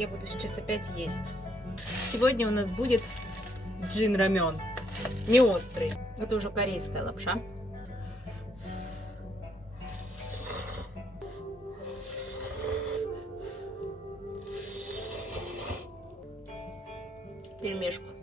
Я буду сейчас опять есть. Сегодня у нас будет джин рамен. Не острый. Это уже корейская лапша. Пельмешку.